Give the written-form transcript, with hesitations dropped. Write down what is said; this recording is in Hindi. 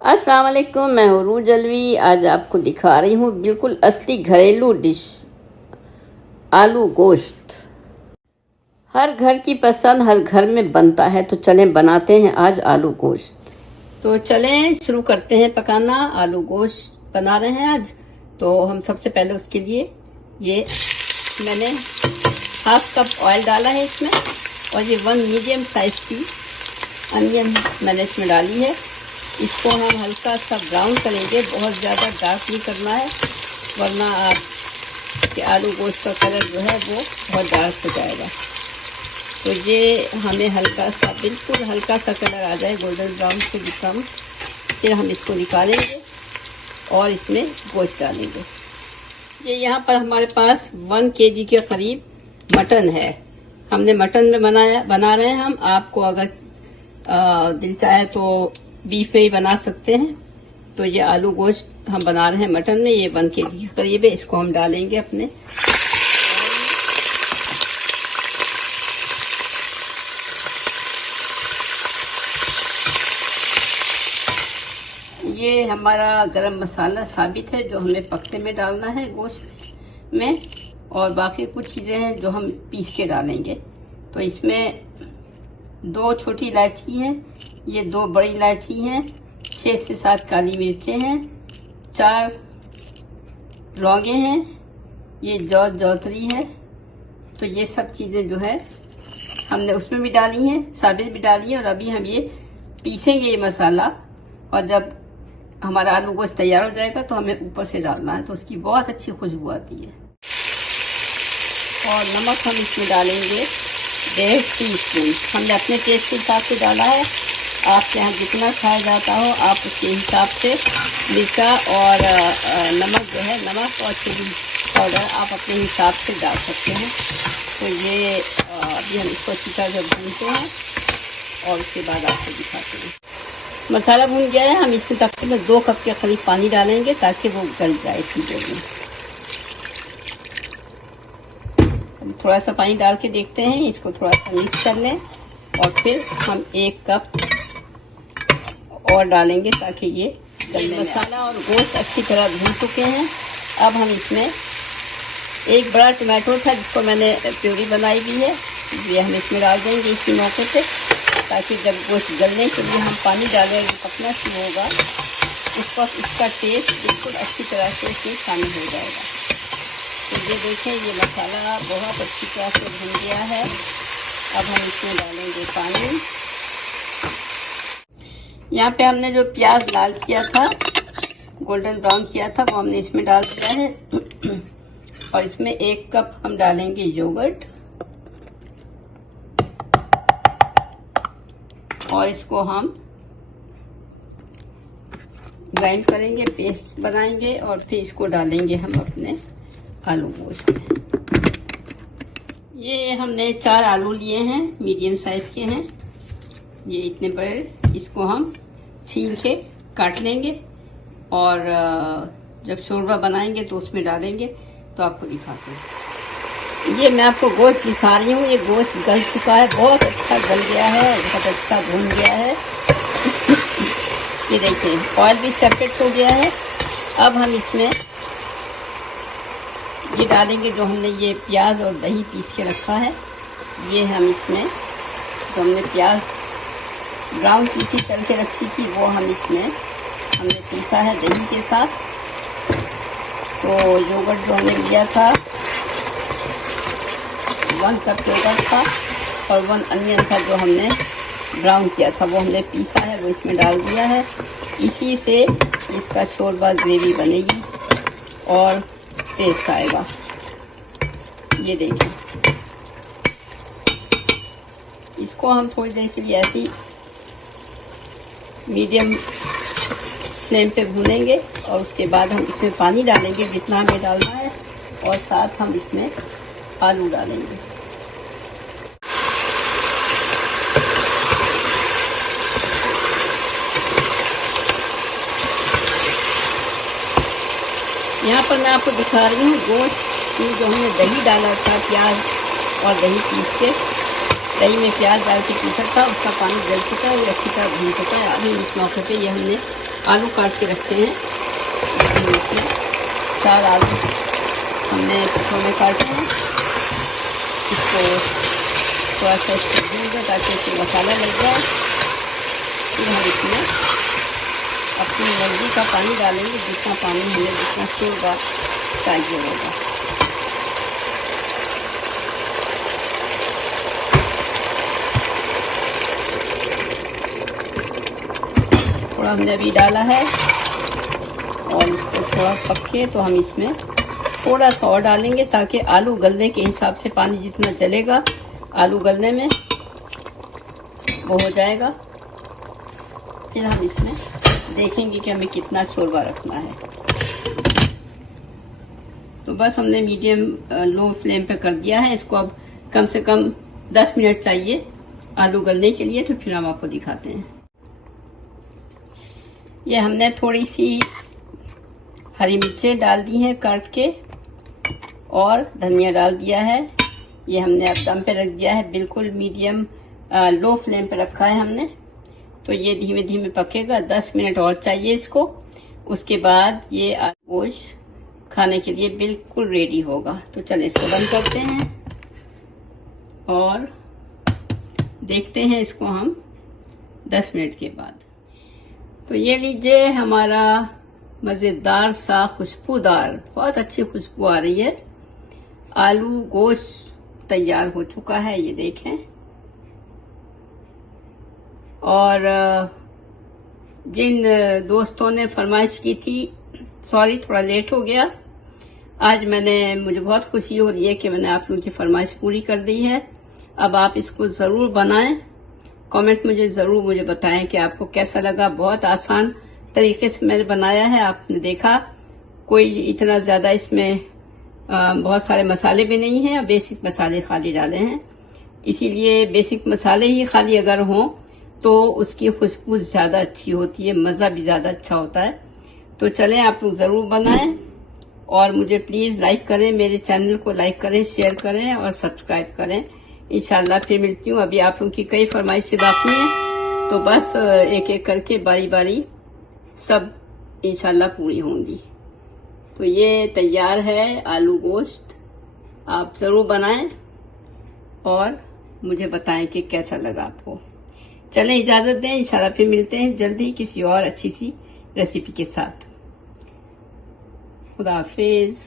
अस्सलाम वालेकुम, मैं हूँ रूह जलवी। आज आपको दिखा रही हूँ बिल्कुल असली घरेलू डिश, आलू गोश्त। हर घर की पसंद, हर घर में बनता है। तो चलें बनाते हैं आज आलू गोश्त। तो चलें शुरू करते हैं पकाना। आलू गोश्त बना रहे हैं आज। तो हम सबसे पहले उसके लिए ये मैंने हाफ कप ऑयल डाला है इसमें, और ये 1 मीडियम साइज की अनियन मैंने इसमें डाली है। इसको हम हल्का सा ब्राउन करेंगे, बहुत ज़्यादा डार्क नहीं करना है, वरना आपके आलू गोश्त का कलर जो है वो बहुत डार्क हो जाएगा। तो ये हमें हल्का सा, बिल्कुल हल्का सा कलर आ जाए, गोल्डन ब्राउन से भी कम, फिर हम इसको निकालेंगे और इसमें गोश्त डालेंगे। ये यहाँ पर हमारे पास 1 kg के करीब मटन है। हमने मटन में बना रहे हैं हम। आपको अगर दिल चाहे तो बीफ में ही बना सकते हैं। तो ये आलू गोश्त हम बना रहे हैं मटन में। ये 1 kg के करीब है। इसको हम डालेंगे अपने। ये हमारा गरम मसाला साबित है जो हमें पकने में डालना है गोश्त में, और बाकी कुछ चीज़ें हैं जो हम पीस के डालेंगे। तो इसमें 2 छोटी इलायची हैं, ये 2 बड़ी इलायची हैं, 6 से 7 काली मिर्चें हैं, 4 लौंगे हैं, ये जौतरी है। तो ये सब चीज़ें जो है हमने उसमें भी डाली हैं, साबित भी डाली है। और अभी हम ये पीसेंगे ये मसाला, और जब हमारा आलू गोश्त तैयार हो जाएगा तो हमें ऊपर से डालना है, तो उसकी बहुत अच्छी खुशबू आती है। और नमक हम इसमें डालेंगे 1.5 टीस्पून। हमने अपने टेस्ट के हिसाब से डाला है। आपके यहाँ जितना खाया जाता हो आप उसके हिसाब से मिर्चा और नमक जो है, नमक और चिली पाउडर आप अपने हिसाब से डाल सकते हैं। तो ये अभी हम इसको अच्छी तरह से भूनते हैं और उसके बाद आपको दिखाते हैं। मसाला भून गया है। हम इसमें तकरीबन 2 कप के करीब पानी डालेंगे ताकि वो गल जाए चीज़ों में। थोड़ा सा पानी डाल के देखते हैं, इसको थोड़ा सा मिक्स कर लें, और फिर हम 1 कप और डालेंगे ताकि ये गलने। मसाला और गोश्त अच्छी तरह भून चुके हैं। अब हम इसमें 1 बड़ा टमाटो था जिसको मैंने प्यूरी बनाई भी है, ये हम इसमें डाल देंगे इसी मौके पे, ताकि जब गोश्त गलने के लिए हम पानी डालेंगे, पकना शुरू होगा, उस वक्त इसका टेस्ट बिल्कुल अच्छी तरह से इसमें शामिल हो जाएगा। तो ये देखें, ये मसाला बहुत अच्छी तरह से भुन गया है। अब हम इसमें डालेंगे पानी। यहाँ पे हमने जो प्याज लाल किया था, गोल्डन ब्राउन किया था, वो हमने इसमें डाल दिया है। और इसमें 1 कप हम डालेंगे योगर्ट, और इसको हम ग्राइंड करेंगे, पेस्ट बनाएंगे, और फिर इसको डालेंगे हम अपने आलू गोश्त में। ये हमने 4 आलू लिए हैं, मीडियम साइज के हैं, ये इतने बड़े। इसको हम छील के काट लेंगे, और जब शोरबा बनाएंगे तो उसमें डालेंगे। तो आपको दिखाते हैं। ये मैं आपको गोश्त दिखा रही हूँ। ये गोश्त गल चुका है, बहुत अच्छा गल गया है, बहुत अच्छा भून गया है। ये देखिए, ऑयल भी सेपरेट हो गया है। अब हम इसमें ये डालेंगे जो हमने ये प्याज और दही पीस के रखा है। ये हम इसमें जो हमने प्याज ब्राउन की थी, तल के रखी थी, वो हम इसमें हमने पीसा है दही के साथ। तो योगर्ट जो हमने लिया था, 1 कप योगर्ट था, और 1 अनियन था जो हमने ब्राउन किया था, वो हमने पीसा है, वो इसमें डाल दिया है। इसी से इसका शोरबा ग्रेवी बनेगी और टेस्ट आएगा। ये देखिए, इसको हम थोड़ी देर के लिए ऐसी मीडियम फ्लेम पे भूनेंगे, और उसके बाद हम इसमें पानी डालेंगे जितना हमें डालना है, और साथ हम इसमें आलू डालेंगे। यहाँ पर मैं आपको दिखा रही हूँ गोश्त में जो हमने दही डाला था, प्याज और दही पीस के, दही में प्याज डाल के पीसा था, उसका पानी जल चुका है, ये अच्छी तरह भून चुका है। अभी इस मौके पे ये हमने आलू काट के रखते हैं। 4 आलू हमने टुकड़ों में काटे हैं। इसको थोड़ा सा भून दें ताकि इसमें मसाला लग जाए। फिर हम इसमें अपनी मर्जी का पानी डालेंगे, जितना पानी हमें जितना शोरबा चाहिए होगा। थोड़ा हमने अभी डाला है और इसको थोड़ा पके तो हम इसमें थोड़ा सा और डालेंगे ताकि आलू गलने के हिसाब से पानी जितना चलेगा आलू गलने में वो हो जाएगा। फिर हम इसमें देखेंगे कि हमें कितना शोरबा रखना है। तो बस हमने मीडियम लो फ्लेम पे कर दिया है। इसको अब कम से कम 10 मिनट चाहिए आलू गलने के लिए। तो फिर हम आपको दिखाते हैं। ये हमने थोड़ी सी हरी मिर्चें डाल दी हैं काट के और धनिया डाल दिया है। ये हमने अब दम पे रख दिया है, बिल्कुल मीडियम लो फ्लेम पे रखा है हमने। तो ये धीमे धीमे पकेगा। 10 मिनट और चाहिए इसको। उसके बाद ये आलू गोश्त खाने के लिए बिल्कुल रेडी होगा। तो चलिए इसको बंद करते हैं और देखते हैं इसको हम 10 मिनट के बाद। तो ये लीजिए हमारा मज़ेदार सा खुशबूदार, बहुत अच्छी खुशबू आ रही है, आलू गोश्त तैयार हो चुका है। ये देखें। और जिन दोस्तों ने फरमाइश की थी, सॉरी थोड़ा लेट हो गया आज, मुझे बहुत खुशी हो रही है कि मैंने आप लोगों की फरमाइश पूरी कर दी है। अब आप इसको ज़रूर बनाएं। कमेंट मुझे बताएं कि आपको कैसा लगा। बहुत आसान तरीके से मैंने बनाया है। आपने देखा कोई इतना ज़्यादा इसमें बहुत सारे मसाले भी नहीं हैं और बेसिक मसाले खाली डाले हैं। इसीलिए बेसिक मसाले ही खाली अगर हों तो उसकी खुशबू ज़्यादा अच्छी होती है, मज़ा भी ज़्यादा अच्छा होता है। तो चलें आप लोग ज़रूर बनाएं और मुझे प्लीज़ लाइक करें, मेरे चैनल को लाइक करें, शेयर करें और सब्सक्राइब करें। इंशाल्लाह फिर मिलती हूँ। अभी आप लोगों की कई फरमाइशें बाकी हैं, तो बस एक एक करके बारी बारी सब इंशाल्लाह पूरी होंगी। तो ये तैयार है आलू गोश्त। आप ज़रूर बनाएं और मुझे बताएं कि कैसा लगा आपको। चलें इजाज़त दें। इंशाल्लाह फिर मिलते हैं जल्दी किसी और अच्छी सी रेसिपी के साथ। खुदा हाफिज़।